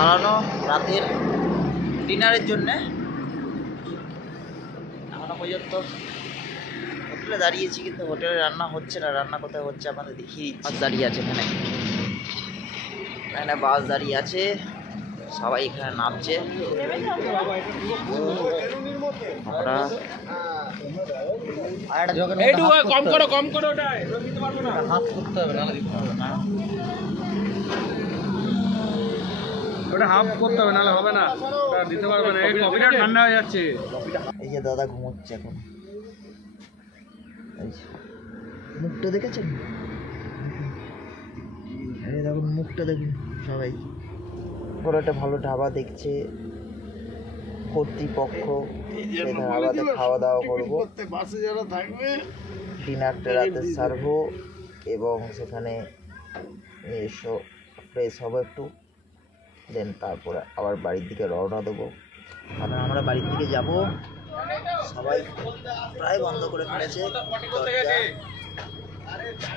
দাঁড়ানো রাতের ডিনারের জন্যে। এখনো পর্যন্ত হোটেলে দাঁড়িয়েছি, কিন্তু হোটেলে রান্না হচ্ছে না। রান্না কোথায় হচ্ছে আমাদের দেখিয়ে দিচ্ছি। বাস দাঁড়িয়ে আছে এখানে, এখানে বাস দাঁড়িয়ে আছে, সবাই এখানে নামছে। আমরা কম করো হাফ করতে হবে, নাহলে দিতে হবে না। ওটা হাফ করতে হবে, নাহলে হবে না, দিতে পারবে না। এই কফিটা ঠান্ডা হয়ে যাচ্ছে। এই যে দাদা ঘুমোচ্ছে এখন, মুখটা দেখেছেন? এই দেখুন মুখটা দেখুন সবাই। বড় একটা ভালো ঢাবা দেখছে কর্তৃপক্ষ, সেই ধাবাতে খাওয়া দাওয়া করবো। ডিনারটা রাতে সারবো এবং সেখানে এসো ফ্রেশ হবো একটু, দেন তারপরে আবার বাড়ির দিকে রওনা দেবো। কারণ আমরা বাড়ির দিকে যাব, সবাই প্রায় বন্ধ করে ফেলেছে দরজা।